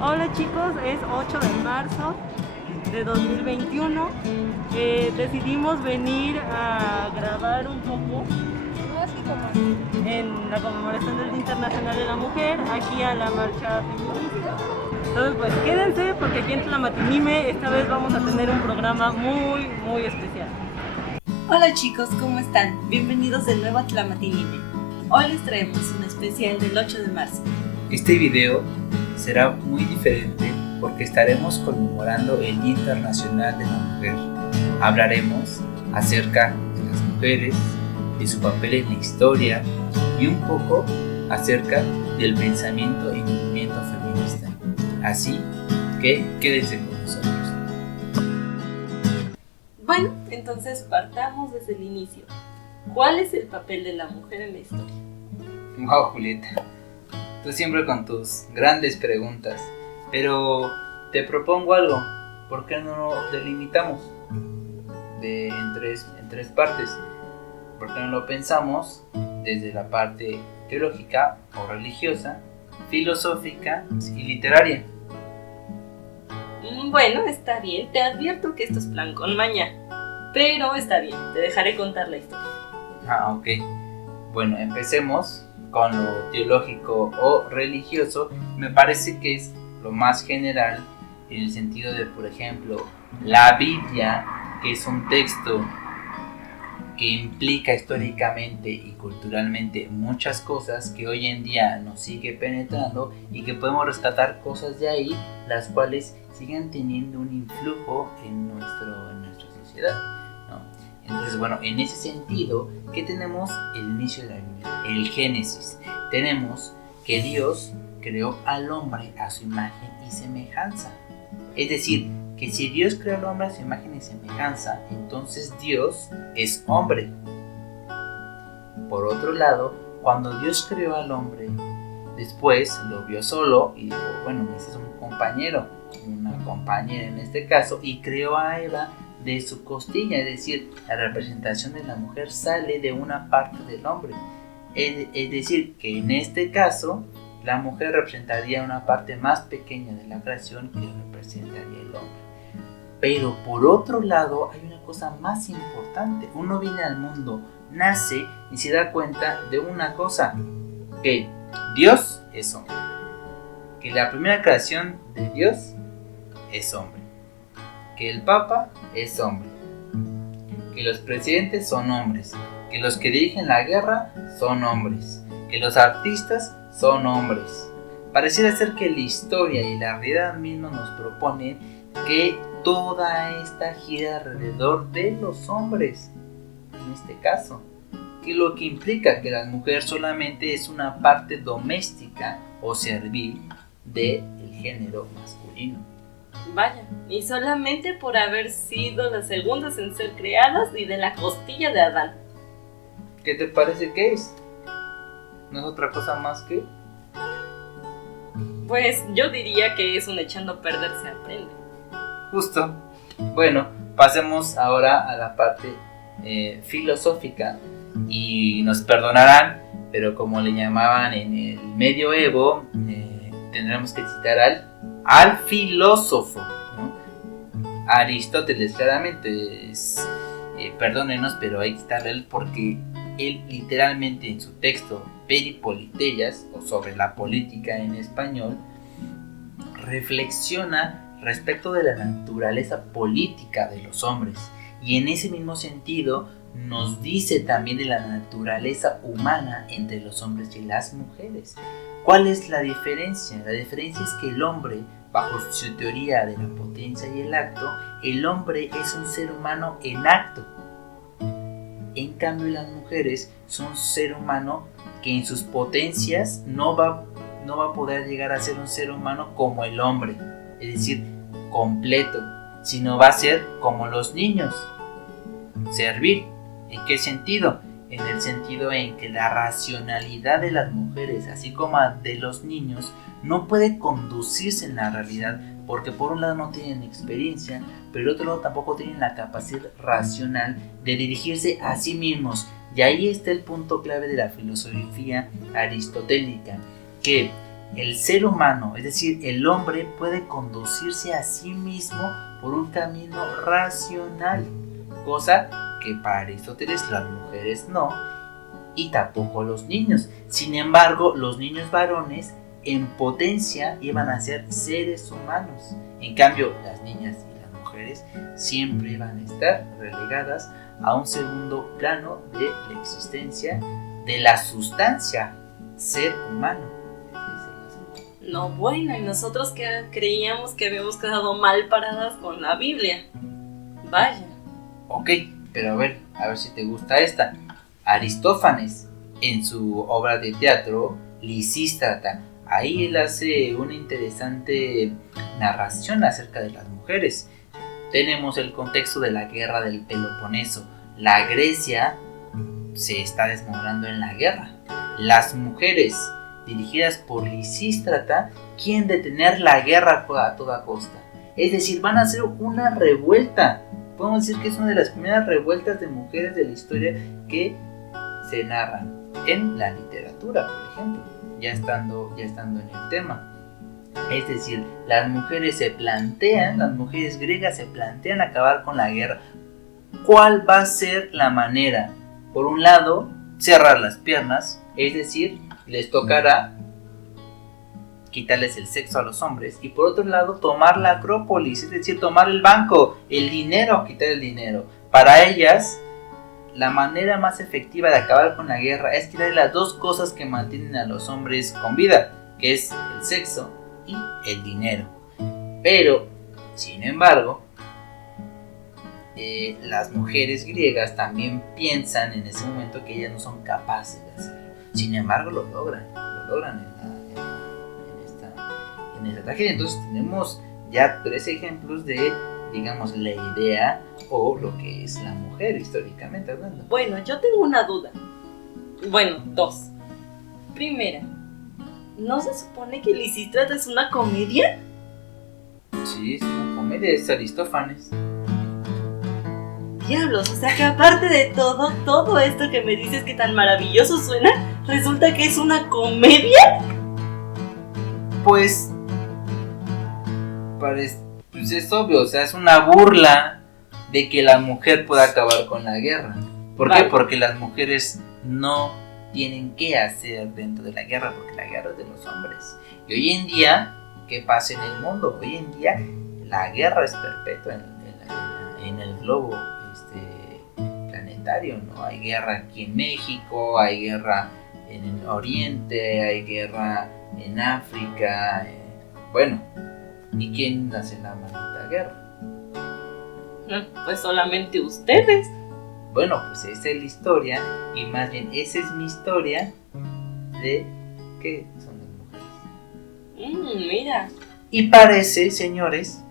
Hola chicos, es 8 de marzo de 2021. Decidimos venir a grabar un poco en la conmemoración del Día Internacional de la Mujer, aquí a la marcha feminista. Entonces pues quédense porque aquí en Tlamatinime esta vez vamos a tener un programa muy especial. Hola chicos, ¿cómo están? Bienvenidos de nuevo a Tlamatinime. Hoy les traemos un especial del 8 de marzo. Este video será muy diferente porque estaremos conmemorando el Día Internacional de la Mujer. Hablaremos acerca de las mujeres, de su papel en la historia y un poco acerca del pensamiento y movimiento feminista. Así que quédense con nosotros. Bueno, entonces partamos desde el inicio. ¿Cuál es el papel de la mujer en la historia? Wow, Julieta, tú siempre con tus grandes preguntas, pero te propongo algo. ¿Por qué no lo delimitamos en tres partes? ¿Por qué no lo pensamos desde la parte teológica o religiosa, filosófica y literaria? Bueno, está bien, te advierto que esto es plan con maña, pero está bien, te dejaré contar la historia. Ok. Bueno, empecemos con lo teológico o religioso. Me parece que es lo más general en el sentido de, por ejemplo, la Biblia, que es un texto que implica históricamente y culturalmente muchas cosas que hoy en día nos sigue penetrando y que podemos rescatar cosas de ahí, las cuales siguen teniendo un influjo en nuestra sociedad, ¿no? Entonces, bueno, en ese sentido, ¿qué tenemos? El inicio de la Biblia, el Génesis. Tenemos que Dios creó al hombre a su imagen y semejanza. Es decir, que si Dios creó al hombre a su imagen y semejanza, entonces Dios es hombre. Por otro lado, cuando Dios creó al hombre, después lo vio solo y dijo, bueno, ese es un compañero, una compañera en este caso, y creó a Eva de su costilla, es decir, la representación de la mujer sale de una parte del hombre. Es decir, que en este caso, la mujer representaría una parte más pequeña de la creación que representaría el hombre. Pero por otro lado, hay una cosa más importante. Uno viene al mundo, nace y se da cuenta de una cosa, que Dios es hombre. Que la primera creación de Dios es hombre. Que el Papa es hombre. Que los presidentes son hombres. Que los que dirigen la guerra son hombres. Que los artistas son hombres. Pareciera ser que la historia y la realidad misma nos proponen que toda esta gira alrededor de los hombres, en este caso, que lo que implica que la mujer solamente es una parte doméstica o servil del género masculino. Vaya, y solamente por haber sido las segundas en ser creadas y de la costilla de Adán. ¿Qué te parece que es? ¿No es otra cosa más que? Pues yo diría que es un echando a perder se aprende. Justo. Bueno, pasemos ahora a la parte filosófica y nos perdonarán, pero como le llamaban en el medioevo, tendremos que citar al filósofo, ¿no? Aristóteles, claramente, perdónenos, pero hay que citarle él porque él literalmente en su texto Peripoliteias, o sobre la política en español, reflexiona respecto de la naturaleza política de los hombres y en ese mismo sentido nos dice también de la naturaleza humana entre los hombres y las mujeres. ¿Cuál es la diferencia? La diferencia es que el hombre, bajo su teoría de la potencia y el acto, el hombre es un ser humano en acto. En cambio las mujeres son un ser humano que en sus potencias no va a poder llegar a ser un ser humano como el hombre, es decir, completo, sino va a ser como los niños, servir. ¿En qué sentido? En el sentido en que la racionalidad de las mujeres, así como de los niños, no puede conducirse en la realidad, porque por un lado no tienen experiencia, pero por otro lado tampoco tienen la capacidad racional de dirigirse a sí mismos. Y ahí está el punto clave de la filosofía aristotélica, que el ser humano, es decir, el hombre puede conducirse a sí mismo por un camino racional, cosa que para Aristóteles las mujeres no, y tampoco los niños. Sin embargo, los niños varones en potencia iban a ser seres humanos. En cambio, las niñas y las mujeres siempre iban a estar relegadas a un segundo plano de la existencia de la sustancia ser humano. No, bueno, y nosotros que creíamos que habíamos quedado mal paradas con la Biblia. Vaya. Ok, pero a ver si te gusta esta. Aristófanes, en su obra de teatro Lisístrata, ahí él hace una interesante narración acerca de las mujeres. Tenemos el contexto de la guerra del Peloponeso. La Grecia se está desmoronando en la guerra. Las mujeres, dirigidas por Lisístrata, quieren detener la guerra a toda costa. Es decir, van a hacer una revuelta. Podemos decir que es una de las primeras revueltas de mujeres de la historia que se narran en la literatura, por ejemplo, ya estando en el tema. Es decir, las mujeres griegas se plantean acabar con la guerra. ¿Cuál va a ser la manera? Por un lado, cerrar las piernas, es decir, les tocará quitarles el sexo a los hombres, y por otro lado tomar la Acrópolis, es decir, tomar el banco, el dinero, quitar el dinero. Para ellas, la manera más efectiva de acabar con la guerra es quitar las dos cosas que mantienen a los hombres con vida, que es el sexo y el dinero. Pero, sin embargo, las mujeres griegas también piensan en ese momento que ellas no son capaces de hacerlo. Sin embargo, lo logran en esta tragedia. Entonces tenemos ya 3 ejemplos de, digamos, la idea o lo que es la mujer históricamente hablando. Bueno, yo tengo una duda. Bueno, 2. Primera, ¿no se supone que Lisístrata es una comedia? Sí, es una comedia, es Aristófanes. Diablos, o sea que aparte de todo esto que me dices que tan maravilloso suena, resulta que es una comedia. Pues es obvio, o sea, es una burla de que la mujer pueda acabar con la guerra. ¿Por qué? Porque las mujeres no tienen qué hacer dentro de la guerra, porque la guerra es de los hombres. Y hoy en día, ¿qué pasa en el mundo? Hoy en día la guerra es perpetua en el globo planetario, ¿no? Hay guerra aquí en México, hay guerra en el Oriente, hay guerra en África, bueno, ¿y quién hace la maldita guerra? Pues solamente ustedes. Bueno, pues esa es la historia, y más bien esa es mi historia de qué son las mujeres. Mira. Y parece, señores,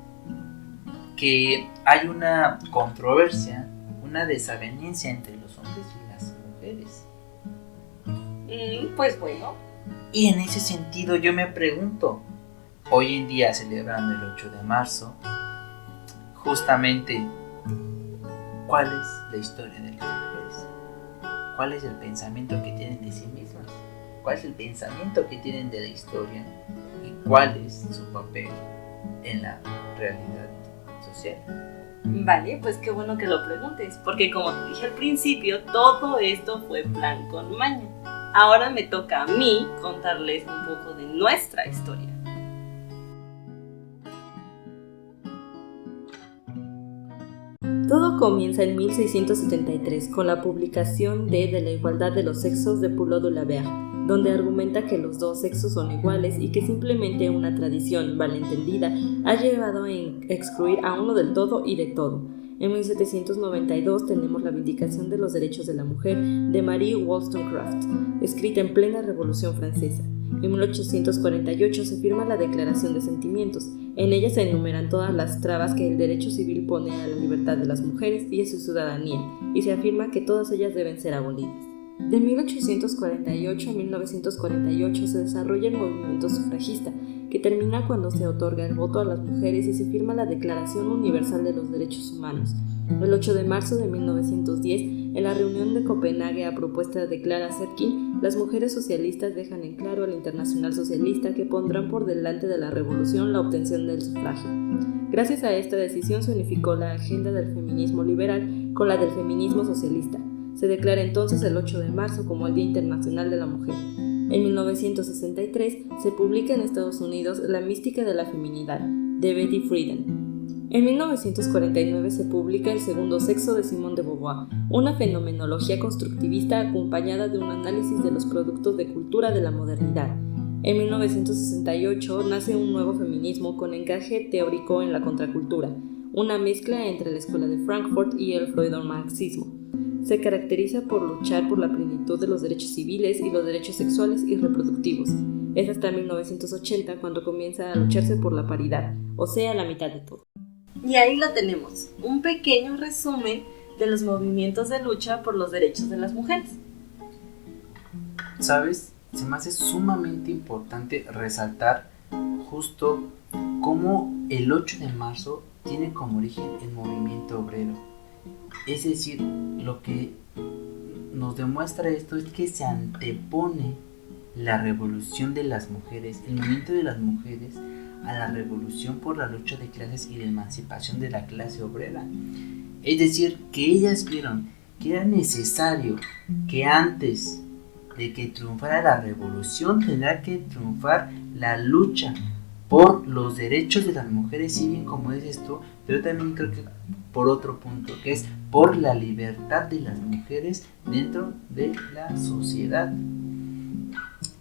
que hay una controversia, una desavenencia entre los hombres y las mujeres. Pues bueno. Y en ese sentido yo me pregunto, hoy en día celebrando el 8 de marzo, justamente, ¿cuál es la historia de las mujeres? ¿Cuál es el pensamiento que tienen de sí mismas? ¿Cuál es el pensamiento que tienen de la historia? ¿Y cuál es su papel en la realidad social? Vale, pues qué bueno que lo preguntes, porque como te dije al principio, todo esto fue plan con maña. Ahora me toca a mí contarles un poco de nuestra historia. Todo comienza en 1673 con la publicación de la igualdad de los sexos de Poulot de la Verre, donde argumenta que los dos sexos son iguales y que simplemente una tradición malentendida ha llevado a excluir a uno del todo y de todo. En 1792 tenemos la Vindicación de los Derechos de la Mujer de Marie Wollstonecraft, escrita en plena Revolución Francesa. En 1848 se firma la Declaración de Sentimientos. En ella se enumeran todas las trabas que el derecho civil pone a la libertad de las mujeres y a su ciudadanía, y se afirma que todas ellas deben ser abolidas. De 1848 a 1948 se desarrolla el movimiento sufragista, que termina cuando se otorga el voto a las mujeres y se firma la Declaración Universal de los Derechos Humanos. El 8 de marzo de 1910 En la reunión de Copenhague a propuesta de Clara Zetkin, las mujeres socialistas dejan en claro al Internacional Socialista que pondrán por delante de la revolución la obtención del sufragio. Gracias a esta decisión se unificó la agenda del feminismo liberal con la del feminismo socialista. Se declara entonces el 8 de marzo como el Día Internacional de la Mujer. En 1963 se publica en Estados Unidos La mística de la feminidad, de Betty Friedan. En 1949 se publica El segundo sexo de Simone de Beauvoir, una fenomenología constructivista acompañada de un análisis de los productos de cultura de la modernidad. En 1968 nace un nuevo feminismo con encaje teórico en la contracultura, una mezcla entre la escuela de Frankfurt y el freudomarxismo. Se caracteriza por luchar por la plenitud de los derechos civiles y los derechos sexuales y reproductivos. Es hasta 1980 cuando comienza a lucharse por la paridad, o sea, la mitad de todo. Y ahí lo tenemos, un pequeño resumen de los movimientos de lucha por los derechos de las mujeres. ¿Sabes? Se me hace sumamente importante resaltar justo cómo el 8 de marzo tiene como origen el movimiento obrero. Es decir, lo que nos demuestra esto es que se antepone la revolución de las mujeres, el movimiento de las mujeres, a la revolución por la lucha de clases y la emancipación de la clase obrera. Es decir, que ellas vieron que era necesario que antes de que triunfara la revolución tendrá que triunfar la lucha por los derechos de las mujeres, si bien como es esto, pero también creo que por otro punto, que es por la libertad de las mujeres dentro de la sociedad.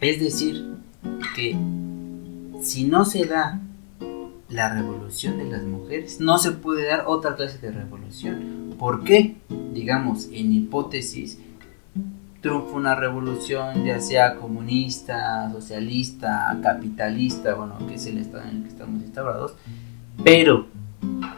Es decir, que si no se da la revolución de las mujeres, no se puede dar otra clase de revolución. ¿Por qué? Digamos, en hipótesis, triunfa una revolución, ya sea comunista, socialista, capitalista, bueno, que es el estado en el que estamos instaurados, pero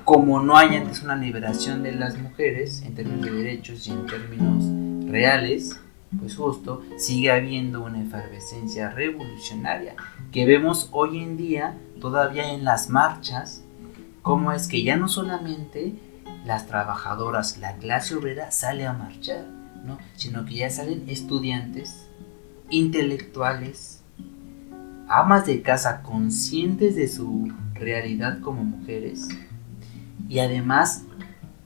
como no hay antes una liberación de las mujeres, en términos de derechos y en términos reales, pues justo sigue habiendo una efervescencia revolucionaria que vemos hoy en día todavía en las marchas, como es que ya no solamente las trabajadoras, la clase obrera sale a marchar, ¿no? Sino que ya salen estudiantes, intelectuales, amas de casa conscientes de su realidad como mujeres y además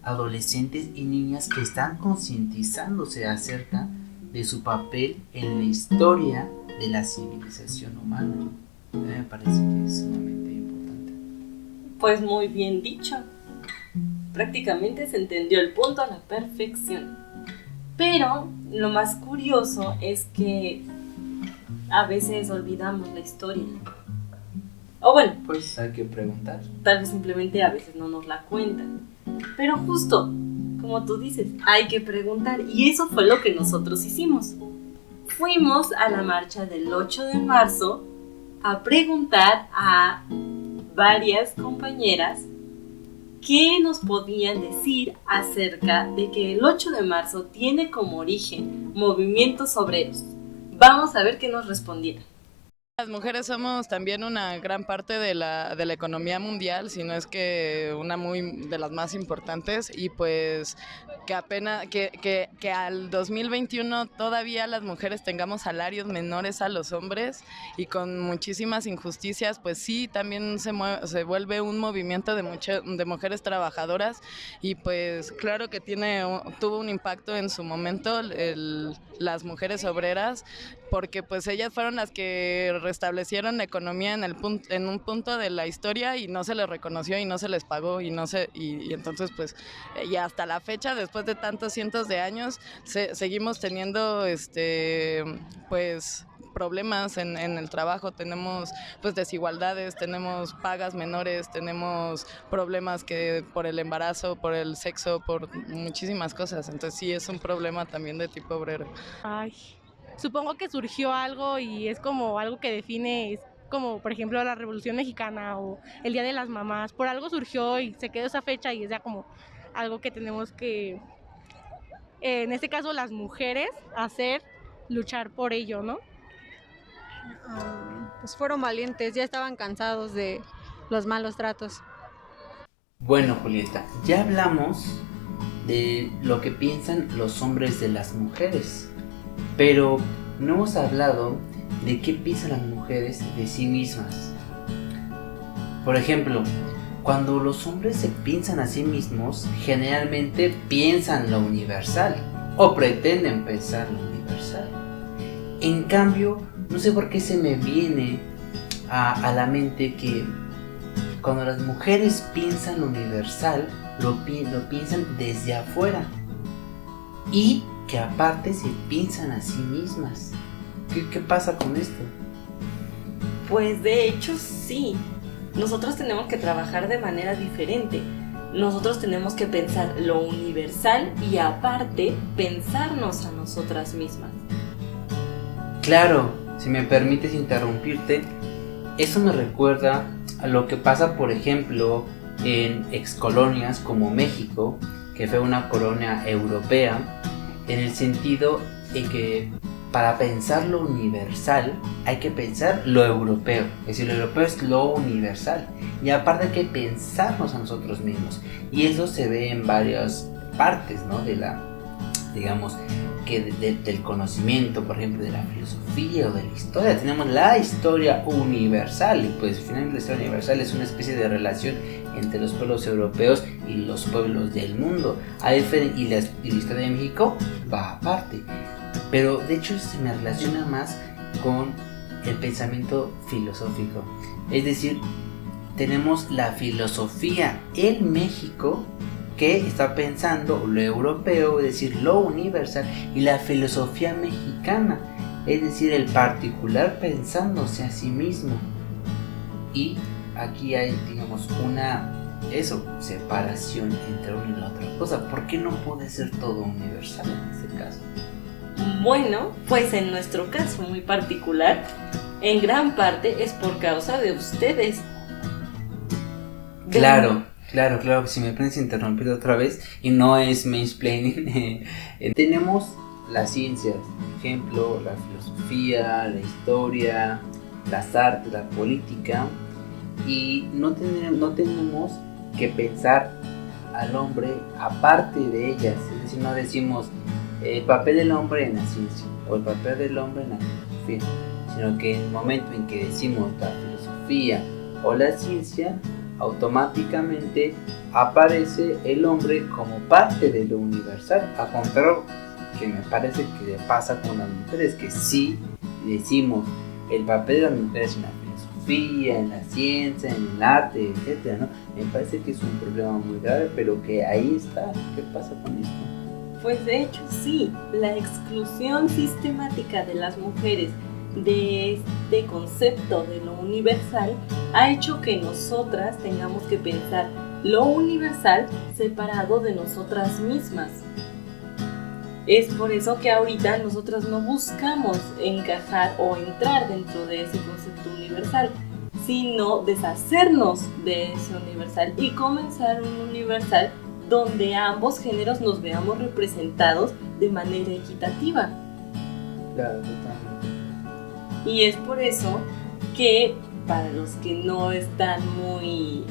adolescentes y niñas que están concientizándose acerca de su papel en la historia de la civilización humana. A mí me parece que es sumamente importante. Pues muy bien dicho. Prácticamente se entendió el punto a la perfección. Pero lo más curioso es que a veces olvidamos la historia. O bueno, pues hay que preguntar. Tal vez simplemente a veces no nos la cuentan. Pero justo, como tú dices, hay que preguntar. Y eso fue lo que nosotros hicimos. Fuimos a la marcha del 8 de marzo a preguntar a varias compañeras qué nos podían decir acerca de que el 8 de marzo tiene como origen movimientos obreros. Vamos a ver qué nos respondieron. Las mujeres somos también una gran parte de la economía mundial, si no es que una de las más importantes, y pues que apenas que al 2021 todavía las mujeres tengamos salarios menores a los hombres y con muchísimas injusticias, pues sí, también se vuelve un movimiento de mujeres trabajadoras, y pues claro que tuvo un impacto en su momento las mujeres obreras, porque pues ellas fueron las que restablecieron la economía en un punto de la historia y no se les reconoció y no se les pagó y entonces pues y hasta la fecha, después de tantos cientos de años, seguimos teniendo pues problemas en el trabajo, tenemos pues desigualdades, tenemos pagas menores, tenemos problemas que por el embarazo, por el sexo, por muchísimas cosas, entonces sí es un problema también de tipo obrero. Ay, supongo que surgió algo y es como algo que define, es como por ejemplo la Revolución Mexicana o el Día de las Mamás, por algo surgió y se quedó esa fecha y es ya como algo que tenemos que, en este caso las mujeres, luchar por ello, ¿no? Pues fueron valientes, ya estaban cansados de los malos tratos. Bueno, Julieta, ya hablamos de lo que piensan los hombres de las mujeres, pero no hemos hablado de qué piensan las mujeres de sí mismas. Por ejemplo, cuando los hombres se piensan a sí mismos, generalmente piensan lo universal o pretenden pensar lo universal. En cambio, no sé por qué se me viene a la mente que cuando las mujeres piensan lo universal, lo piensan desde afuera y que aparte se piensan a sí mismas. ¿Qué pasa con esto? Pues de hecho sí, nosotros tenemos que trabajar de manera diferente. Nosotros tenemos que pensar lo universal y aparte pensarnos a nosotras mismas. Claro, si me permites interrumpirte, eso me recuerda a lo que pasa, por ejemplo, en excolonias como México, que fue una colonia europea, en el sentido en que para pensar lo universal hay que pensar lo europeo, es decir, lo europeo es lo universal y aparte hay que pensarnos a nosotros mismos, y eso se ve en varias partes, ¿no? De la, digamos, que del conocimiento, por ejemplo, de la filosofía o de la historia. Tenemos la historia universal y pues finalmente la historia universal es una especie de relación entre los pueblos europeos y los pueblos del mundo. Y la historia de México va aparte, pero de hecho se me relaciona más con el pensamiento filosófico. Es decir, tenemos la filosofía en México que está pensando lo europeo, es decir, lo universal, y la filosofía mexicana, es decir, el particular pensándose a sí mismo. Y aquí hay, digamos, una separación entre una y la otra cosa. ¿Por qué no puede ser todo universal en este caso? Bueno, pues en nuestro caso muy particular, en gran parte es por causa de ustedes. Claro, si me puedes interrumpir otra vez, y no es mansplaining. Tenemos las ciencias, por ejemplo, la filosofía, la historia, las artes, la política, y no tenemos que pensar al hombre aparte de ellas. Es decir, no decimos el papel del hombre en la ciencia o el papel del hombre en la filosofía, sino que en el momento en que decimos la filosofía o la ciencia, automáticamente aparece el hombre como parte de lo universal, a contrario que me parece que le pasa con las mujeres, que sí decimos el papel de las mujeres en la filosofía, en la ciencia, en el arte, etcétera, ¿no? Me parece que es un problema muy grave, pero que ahí está. ¿Qué pasa con esto? Pues de hecho sí, la exclusión sistemática de las mujeres de este concepto de lo universal ha hecho que nosotras tengamos que pensar lo universal separado de nosotras mismas. Es por eso que ahorita nosotras no buscamos encajar o entrar dentro de ese concepto universal, sino deshacernos de ese universal y comenzar un universal donde ambos géneros nos veamos representados de manera equitativa. Claro, totalmente. Y es por eso que para los que no están muy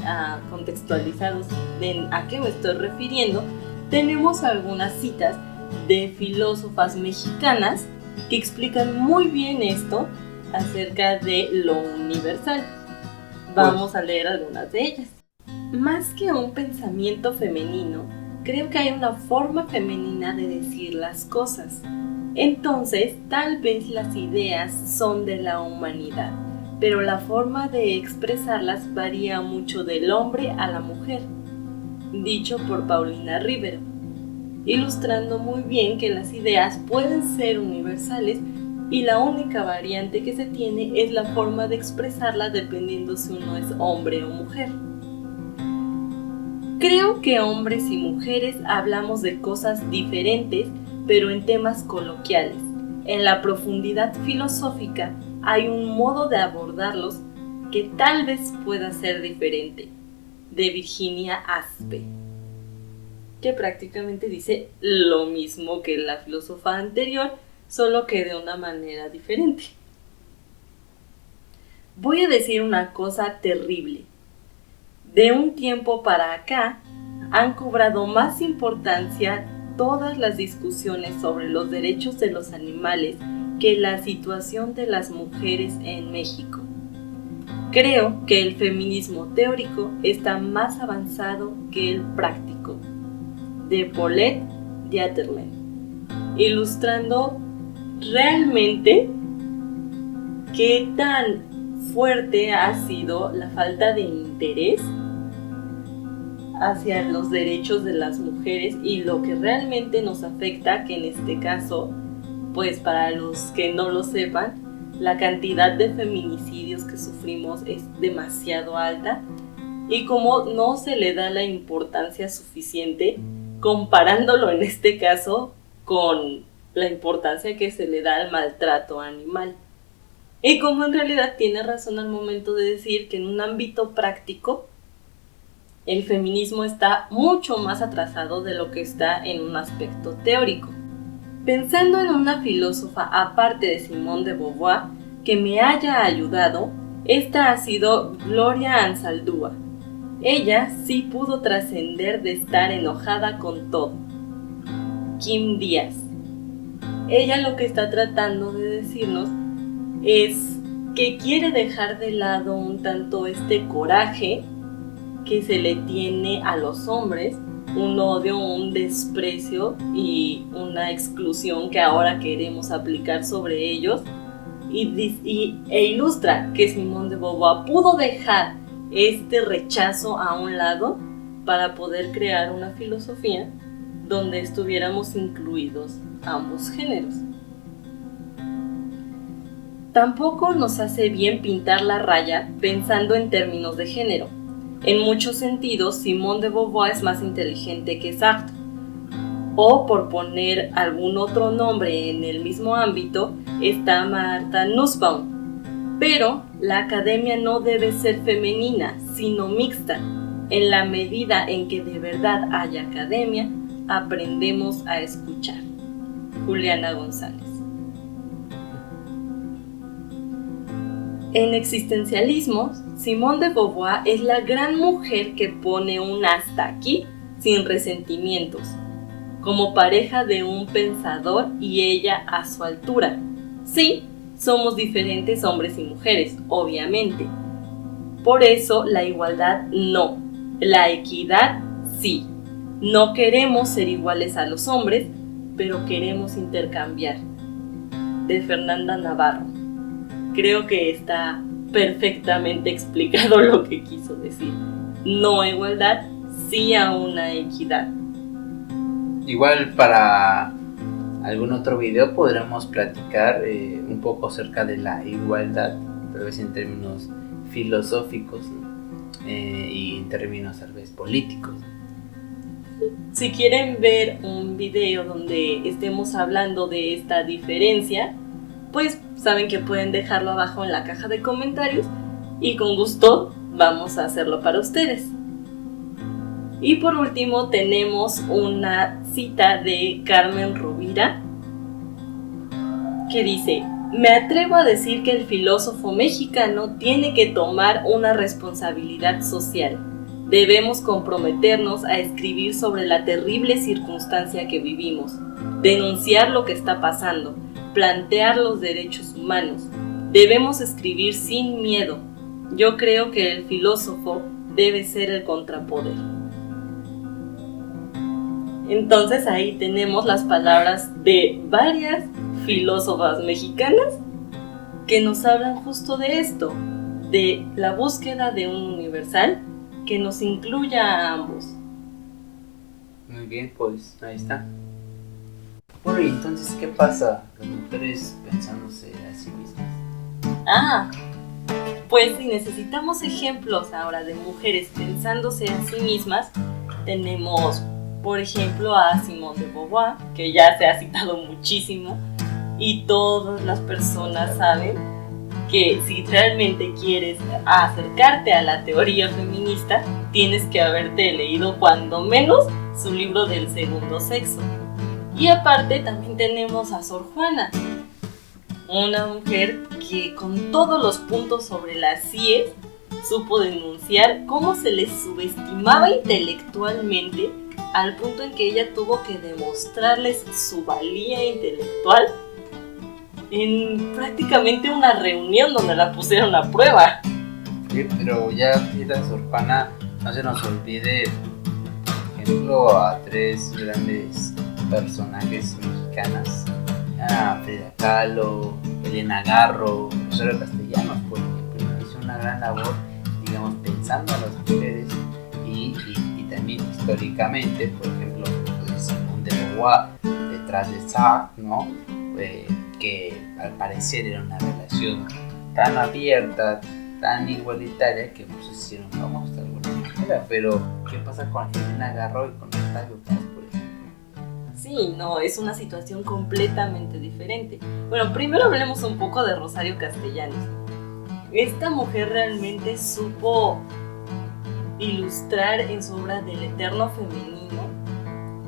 contextualizados de a qué me estoy refiriendo, tenemos algunas citas de filósofas mexicanas que explican muy bien esto acerca de lo universal. Vamos a leer algunas de ellas. Más que un pensamiento femenino, creo que hay una forma femenina de decir las cosas. Entonces, tal vez las ideas son de la humanidad, pero la forma de expresarlas varía mucho del hombre a la mujer. Dicho por Paulina Rivero, ilustrando muy bien que las ideas pueden ser universales y la única variante que se tiene es la forma de expresarla dependiendo si uno es hombre o mujer. Creo que hombres y mujeres hablamos de cosas diferentes, pero en temas coloquiales. En la profundidad filosófica hay un modo de abordarlos que tal vez pueda ser diferente. De Virginia Aspe, que prácticamente dice lo mismo que la filósofa anterior, solo que de una manera diferente. Voy a decir una cosa terrible. De un tiempo para acá, han cobrado más importancia todas las discusiones sobre los derechos de los animales que la situación de las mujeres en México. Creo que el feminismo teórico está más avanzado que el práctico. De Paulette Dieterlen, ilustrando realmente qué tan fuerte ha sido la falta de interés hacia los derechos de las mujeres y lo que realmente nos afecta, que en este caso, pues para los que no lo sepan, la cantidad de feminicidios que sufrimos es demasiado alta y como no se le da la importancia suficiente, comparándolo en este caso con la importancia que se le da al maltrato animal. Y como en realidad tiene razón al momento de decir que en un ámbito práctico el feminismo está mucho más atrasado de lo que está en un aspecto teórico. Pensando en una filósofa aparte de Simone de Beauvoir que me haya ayudado, esta ha sido Gloria Anzaldúa. Ella sí pudo trascender de estar enojada con todo. Kim Díaz. Ella lo que está tratando de decirnos es que quiere dejar de lado un tanto este coraje que se le tiene a los hombres, un odio, un desprecio y una exclusión que ahora queremos aplicar sobre ellos, e ilustra que Simone de Beauvoir pudo dejar este rechazo a un lado para poder crear una filosofía donde estuviéramos incluidos ambos géneros. Tampoco nos hace bien pintar la raya pensando en términos de género. En muchos sentidos, Simone de Beauvoir es más inteligente que Sartre. O, por poner algún otro nombre en el mismo ámbito, está Martha Nussbaum. Pero la academia no debe ser femenina, sino mixta. En la medida en que de verdad haya academia, aprendemos a escuchar. Juliana González. En existencialismo, Simone de Beauvoir es la gran mujer que pone un hasta aquí sin resentimientos, como pareja de un pensador y ella a su altura. Sí, somos diferentes hombres y mujeres, obviamente. Por eso la igualdad no, la equidad sí. No queremos ser iguales a los hombres, pero queremos intercambiar. De Fernanda Navarro. Creo que está perfectamente explicado lo que quiso decir. No a igualdad, sí a una equidad. Igual para algún otro video podremos platicar un poco acerca de la igualdad, tal vez en términos filosóficos, ¿no? Y en términos tal vez políticos. Si quieren ver un video donde estemos hablando de esta diferencia, pues saben que pueden dejarlo abajo en la caja de comentarios y con gusto vamos a hacerlo para ustedes. Y por último tenemos una cita de Carmen Rovira que dice: me atrevo a decir que el filósofo mexicano tiene que tomar una responsabilidad social. Debemos comprometernos a escribir sobre la terrible circunstancia que vivimos, denunciar lo que está pasando, plantear los derechos humanos. Debemos escribir sin miedo. Yo creo que el filósofo debe ser el contrapoder. Entonces ahí tenemos las palabras de varias filósofas mexicanas que nos hablan justo de esto, de la búsqueda de un universal que nos incluya a ambos. Muy bien, pues ahí está. Bueno, y entonces, ¿qué pasa? Las mujeres pensándose a sí mismas. Pues si necesitamos ejemplos ahora de mujeres pensándose a sí mismas, tenemos, por ejemplo, a Simone de Beauvoir, que ya se ha citado muchísimo, y todas las personas saben que si realmente quieres acercarte a la teoría feminista, tienes que haberte leído cuando menos su libro del segundo sexo. Y aparte también tenemos a Sor Juana, una mujer que con todos los puntos sobre las IES supo denunciar cómo se les subestimaba intelectualmente al punto en que ella tuvo que demostrarles su valía intelectual en prácticamente una reunión donde la pusieron a prueba. Sí, pero ya, Frida Sor no se nos olvide, por ejemplo, a 3 grandes personajes mexicanas, a Frida Kahlo, Elena Garro, Rosario Castellanos, por ejemplo, hizo una gran labor, digamos, pensando a las mujeres y también históricamente, por ejemplo, Simone de Beauvoir, detrás de Sartre, ¿no? Que al parecer era una relación tan abierta, tan igualitaria, que pues hicieron famosos de alguna manera. Pero ¿qué pasa con Elena Garro y con Octavio Paz, por ejemplo? Sí, no, es una situación completamente diferente. Bueno, primero hablemos un poco de Rosario Castellanos. Esta mujer realmente supo ilustrar en su obra del eterno femenino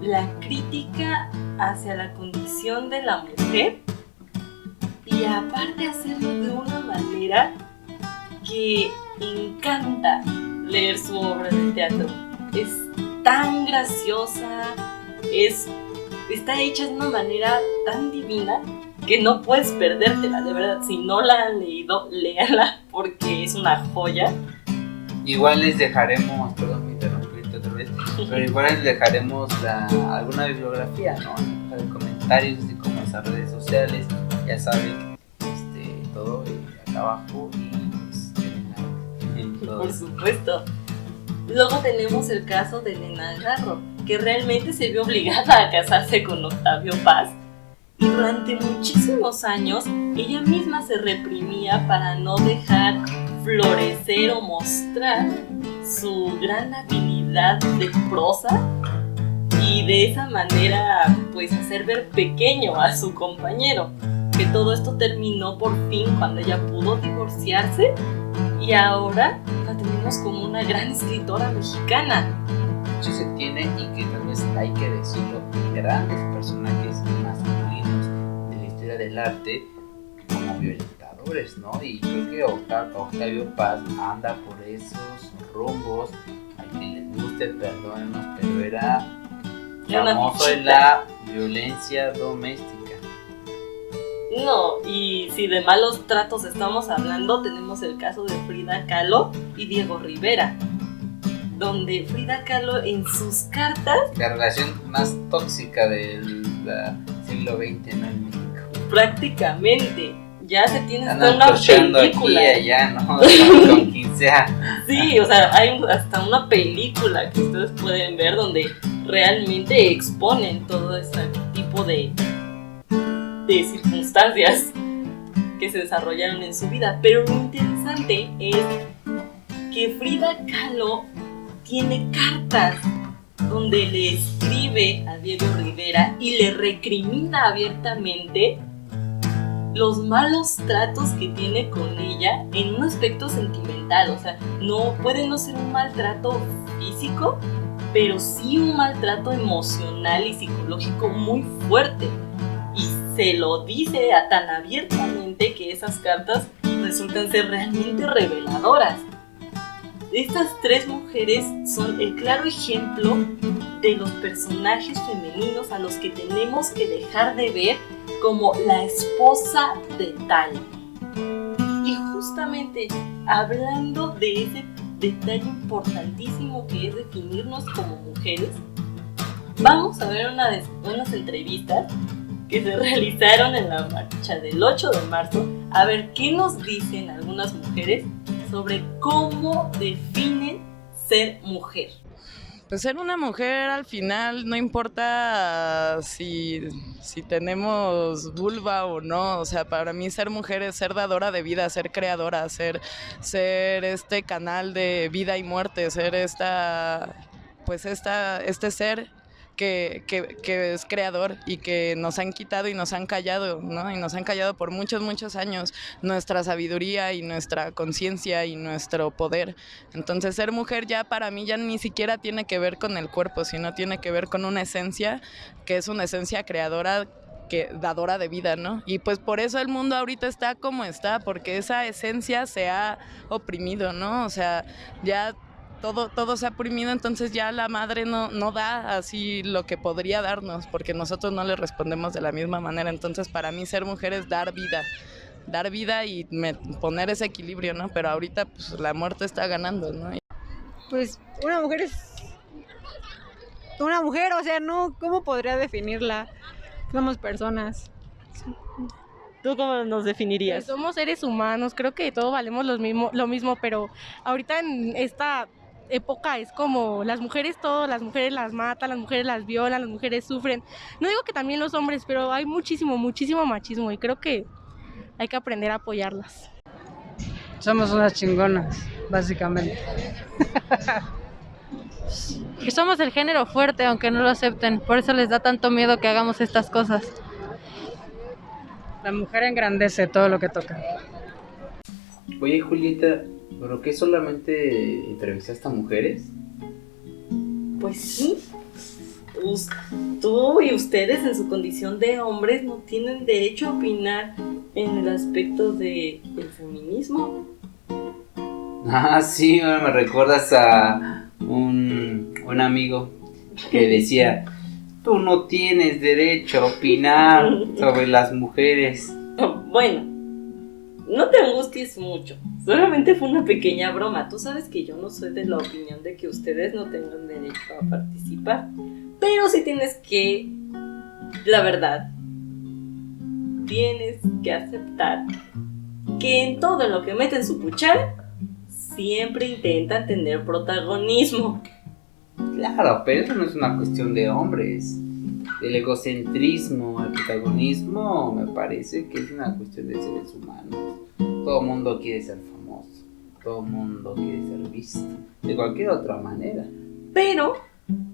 la crítica hacia la condición de la mujer, y aparte hacerlo de una manera que encanta leer su obra de teatro. Es tan graciosa, está hecha de una manera tan divina que no puedes perdértela, de verdad. Si no la han leído, léanla porque es una joya. Igual les dejaremos, perdón me interrumpí otra vez, pero igual les dejaremos alguna bibliografía, ¿no? En la caja de comentarios, así como en las redes sociales, ya saben, todo acá abajo, y pues Por supuesto. Luego tenemos el caso de Elena Garro, que realmente se vio obligada a casarse con Octavio Paz, y durante muchísimos años ella misma se reprimía para no dejar florecer o mostrar su gran habilidad de prosa, y de esa manera pues hacer ver pequeño a su compañero. Que todo esto terminó por fin cuando ella pudo divorciarse, y ahora la tenemos como una gran escritora mexicana. Mucho se tiene, y que tal vez hay que decirlo, grandes personajes masculinos de la historia del arte como violentadores, ¿no? Y creo que Octavio Paz anda por esos rumbos. A quien les guste, perdónenos, pero era famoso en la violencia doméstica. No, y si de malos tratos estamos hablando, tenemos el caso de Frida Kahlo y Diego Rivera, donde Frida Kahlo en sus cartas... La relación más tóxica del siglo XX, ¿no? En México. Prácticamente, ya se tiene hasta Están una cocheando película. Aquí y allá, ¿no? Con quien sea. Sí, o sea, hay hasta una película que ustedes pueden ver donde realmente exponen todo este tipo de circunstancias que se desarrollaron en su vida. Pero lo interesante es que Frida Kahlo tiene cartas donde le escribe a Diego Rivera y le recrimina abiertamente los malos tratos que tiene con ella en un aspecto sentimental. O sea, no puede no ser un maltrato físico, pero sí un maltrato emocional y psicológico muy fuerte. Y se lo dice tan abiertamente que esas cartas resultan ser realmente reveladoras. Estas 3 mujeres son el claro ejemplo de los personajes femeninos a los que tenemos que dejar de ver como la esposa de tal. Y justamente hablando de ese detalle importantísimo que es definirnos como mujeres, vamos a ver unas entrevistas que se realizaron en la marcha del 8 de marzo, a ver qué nos dicen algunas mujeres sobre cómo definen ser mujer. Pues ser una mujer al final no importa si tenemos vulva o no. O sea, para mí ser mujer es ser dadora de vida, ser creadora, ser este canal de vida y muerte, ser este ser que es creador y que nos han quitado y nos han callado, ¿no? Y nos han callado por muchos, muchos años nuestra sabiduría y nuestra conciencia y nuestro poder. Entonces ser mujer ya para mí ya ni siquiera tiene que ver con el cuerpo, sino tiene que ver con una esencia que es una esencia creadora dadora de vida, ¿no? Y pues por eso el mundo ahorita está como está, porque esa esencia se ha oprimido, ¿no? O sea, ya todo se ha oprimido, entonces ya la madre no da así lo que podría darnos, porque nosotros no le respondemos de la misma manera. Entonces para mí ser mujer es dar vida y poner ese equilibrio, ¿no? Pero ahorita pues la muerte está ganando, ¿no? Pues una mujer es una mujer, o sea, no, ¿cómo podría definirla? Somos personas. ¿Tú cómo nos Pues definirías? somos seres humanos, creo que todos valemos lo mismo, pero ahorita en esta época es como las mujeres las mujeres las matan, las mujeres las violan, las mujeres sufren. No digo que también los hombres, pero hay muchísimo machismo y creo que hay que aprender a apoyarlas. Somos unas chingonas, básicamente. Y somos el género fuerte, aunque no lo acepten. Por eso les da tanto miedo que hagamos estas cosas. La mujer engrandece todo lo que toca. Oye, Julieta, ¿pero qué solamente entrevistaste a mujeres? Pues sí. Tú y ustedes en su condición de hombres no tienen derecho a opinar en el aspecto del feminismo. Ah, sí, ahora me recuerdas a un amigo que decía: tú no tienes derecho a opinar sobre las mujeres. Bueno, no te angusties mucho. Solamente fue una pequeña broma. Tú sabes que yo no soy de la opinión de que ustedes no tengan derecho a participar. Pero sí tienes que, la verdad, tienes que aceptar que en todo lo que meten su cuchara, siempre intentan tener protagonismo. Claro, pero eso no es una cuestión de hombres. El egocentrismo, el protagonismo, me parece que es una cuestión de seres humanos. Todo el mundo quiere ser famoso, todo el mundo quiere ser visto, de cualquier otra manera. Pero,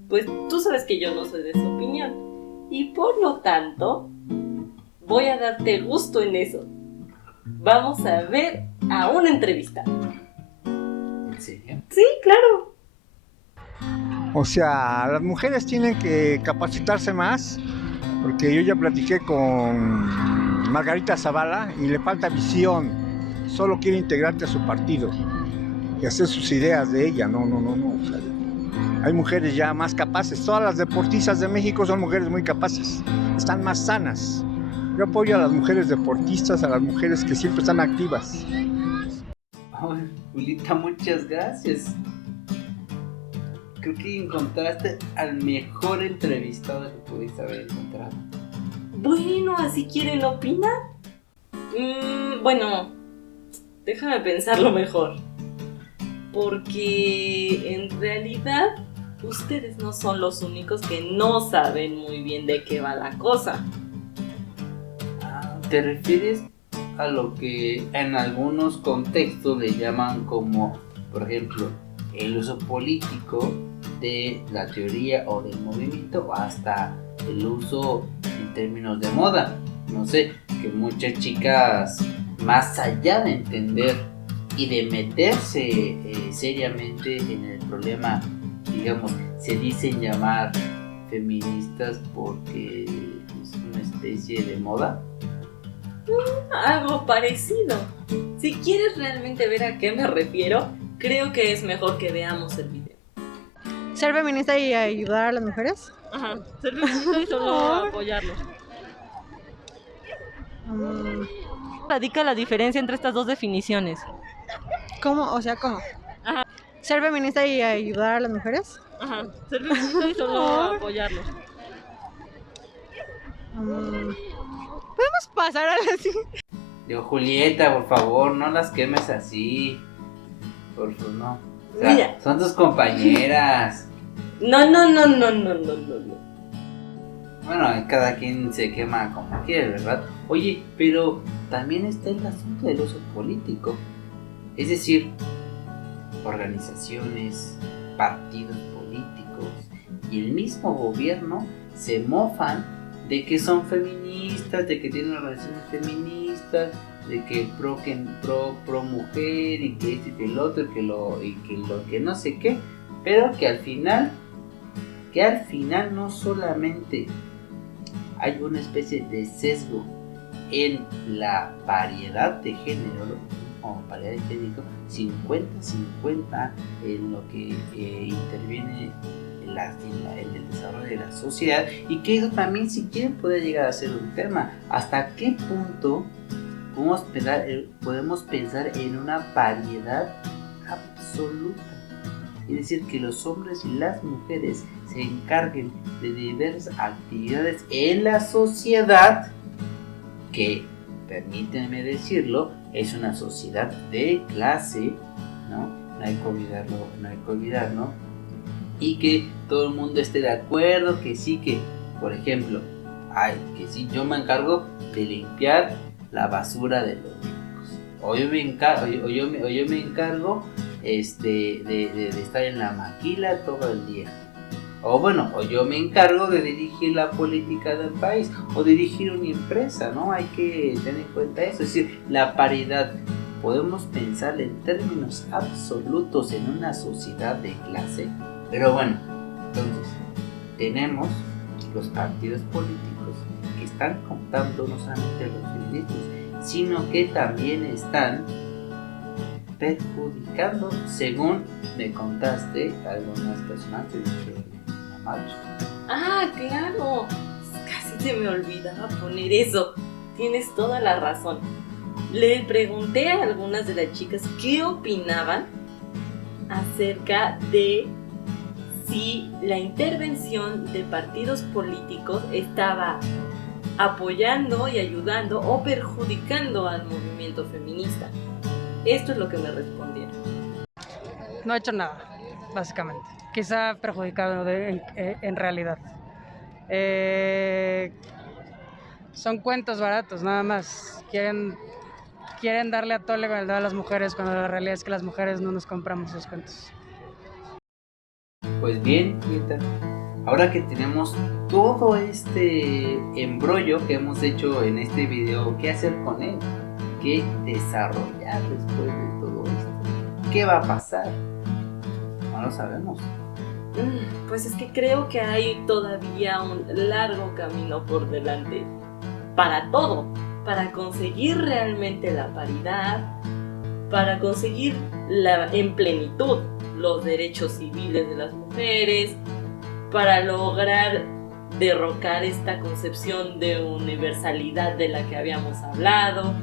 pues tú sabes que yo no soy de esa opinión. Y por lo tanto, voy a darte gusto en eso. Vamos a ver a una entrevista. ¿En serio? Sí, claro. O sea, las mujeres tienen que capacitarse más, porque yo ya platiqué con Margarita Zavala y le falta visión. Solo quiere integrarte a su partido y hacer sus ideas de ella. No. O sea, hay mujeres ya más capaces. Todas las deportistas de México son mujeres muy capaces. Están más sanas. Yo apoyo a las mujeres deportistas, a las mujeres que siempre están activas. Oh, Julita, muchas gracias. Creo que encontraste al mejor entrevistado que pudiste haber encontrado. Bueno, ¿así quieren opinar? Bueno, déjame pensarlo mejor. Porque en realidad ustedes no son los únicos que no saben muy bien de qué va la cosa. ¿Te refieres a lo que en algunos contextos le llaman como, por ejemplo, el uso político de la teoría o del movimiento, hasta el uso en términos de moda? No sé, que muchas chicas, más allá de entender y de meterse seriamente en el problema, digamos, se dicen llamar feministas porque es una especie de moda. Algo parecido. Si quieres realmente ver a qué me refiero, creo que es mejor que veamos el video. ¿Ser feminista y ayudar a las mujeres? Ajá, ser feminista y solo apoyarlos. Radica la diferencia entre estas dos definiciones. ¿Cómo? O sea, ¿cómo? Ajá. ¿Ser feminista y ayudar a las mujeres? Ajá, ser feminista y solo apoyarlos. ¿Podemos pasar a la siguiente? Digo, Julieta, por favor, no las quemes así. Por favor, no. O sea, Mira. son tus compañeras. No. Bueno, cada quien se quema como quiere, ¿verdad? Oye, pero también está el asunto del uso político. Es decir, organizaciones, partidos políticos y el mismo gobierno se mofan de que son feministas, de que tienen organizaciones feministas, de que pro mujer y que esto y que el otro que no sé qué, pero que al final no solamente hay una especie de sesgo en la variedad de género, o variedad de género, 50-50 en lo que interviene en el desarrollo de la sociedad, y que eso también, si quieren, puede llegar a ser un tema. ¿Hasta qué punto podemos pensar en una variedad absoluta? Es decir, que los hombres y las mujeres se encarguen de diversas actividades en la sociedad, que, permítanme decirlo, es una sociedad de clase, ¿no? No hay que olvidarlo, y que todo el mundo esté de acuerdo, que sí, que, por ejemplo, que sí, yo me encargo de limpiar la basura de los ricos, o yo me encargo de estar en la maquila todo el día, o yo me encargo de dirigir la política del país, o dirigir una empresa, ¿no? Hay que tener en cuenta eso, es decir, la paridad. Podemos pensar en términos absolutos en una sociedad de clase, pero bueno, entonces tenemos los partidos políticos que están contando no solamente los feminismos, sino que también están perjudicando, según me contaste, algunas personas te dijeron la marcha. Ah, claro, casi se me olvidaba poner eso, tienes toda la razón. Le pregunté a algunas de las chicas qué opinaban acerca de si la intervención de partidos políticos estaba apoyando y ayudando o perjudicando al movimiento feminista. Esto es lo que me respondieron. No ha hecho nada, básicamente. Quizá perjudicado en realidad. Son cuentos baratos, nada más. Quieren darle a toda la igualdad a las mujeres, cuando la realidad es que las mujeres no nos compramos esos cuentos. Pues bien, Rita, ahora que tenemos todo este embrollo que hemos hecho en este video, ¿qué hacer con él? ¿Qué desarrollar después de todo esto? ¿Qué va a pasar? No lo sabemos. Pues es que creo que hay todavía un largo camino por delante para todo, para conseguir realmente la paridad, para conseguir en plenitud los derechos civiles de las mujeres, para lograr derrocar esta concepción de universalidad de la que habíamos hablado.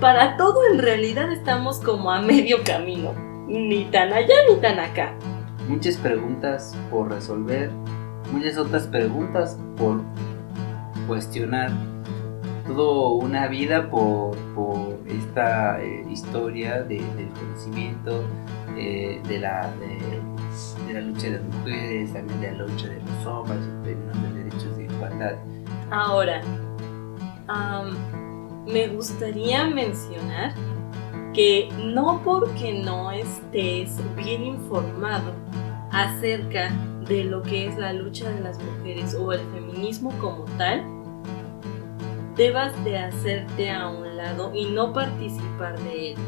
Para todo en realidad estamos como a medio camino, ni tan allá ni tan acá. Muchas preguntas por resolver, muchas otras preguntas por cuestionar. Toda una vida por esta historia del conocimiento, de la lucha de las mujeres, también de la lucha de los hombres en términos de derechos de igualdad. Ahora, me gustaría mencionar que no porque no estés bien informado acerca de lo que es la lucha de las mujeres o el feminismo como tal, debas de hacerte a un lado y no participar de él.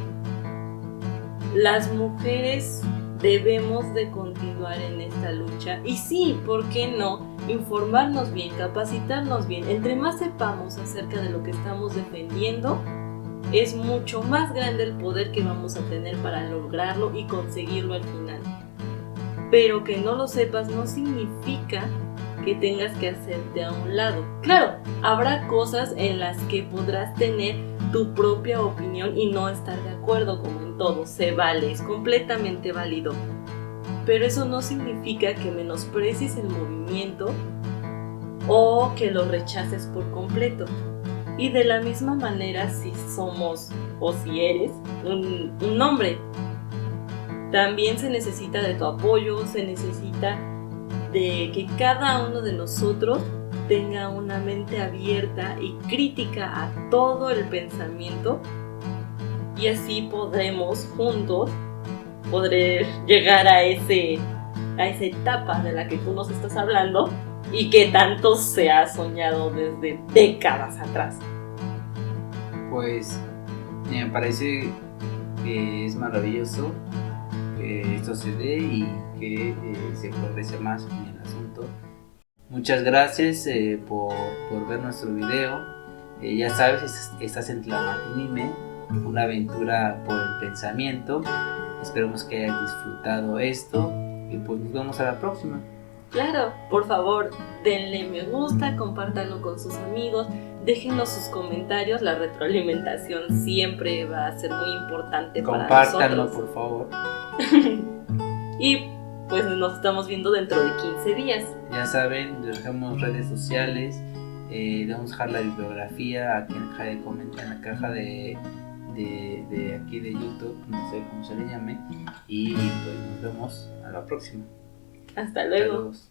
Las mujeres debemos de continuar en esta lucha y sí, ¿por qué no? Informarnos bien, capacitarnos bien. Entre más sepamos acerca de lo que estamos defendiendo, es mucho más grande el poder que vamos a tener para lograrlo y conseguirlo al final. Pero que no lo sepas no significa que tengas que hacerte a un lado. Claro, habrá cosas en las que podrás tener tu propia opinión y no estar de acuerdo, como en todo, se vale, es completamente válido. Pero eso no significa que menosprecies el movimiento o que lo rechaces por completo. Y de la misma manera, si somos o si eres un hombre, también se necesita de tu apoyo, se necesita de que cada uno de nosotros tenga una mente abierta y crítica a todo el pensamiento, y así podremos juntos poder llegar a esa etapa de la que tú nos estás hablando y que tanto se ha soñado desde décadas atrás. Pues me parece que es maravilloso que esto se dé y que se progrese más en el asunto. Muchas gracias por ver nuestro video. Ya sabes, estás en Tlamatinime, una aventura por el pensamiento. Esperemos que hayas disfrutado esto y pues nos vemos a la próxima. Claro, por favor, denle me gusta, compártanlo con sus amigos, déjenos sus comentarios, la retroalimentación siempre va a ser muy importante para Compártanlo, nosotros. por favor. Y pues nos estamos viendo dentro de 15 días. Ya saben, dejamos redes sociales, vamos a dejar la bibliografía aquí en la caja de comentarios, en la caja de aquí de YouTube, no sé cómo se le llame, y pues nos vemos a la próxima. Hasta luego. Saludos.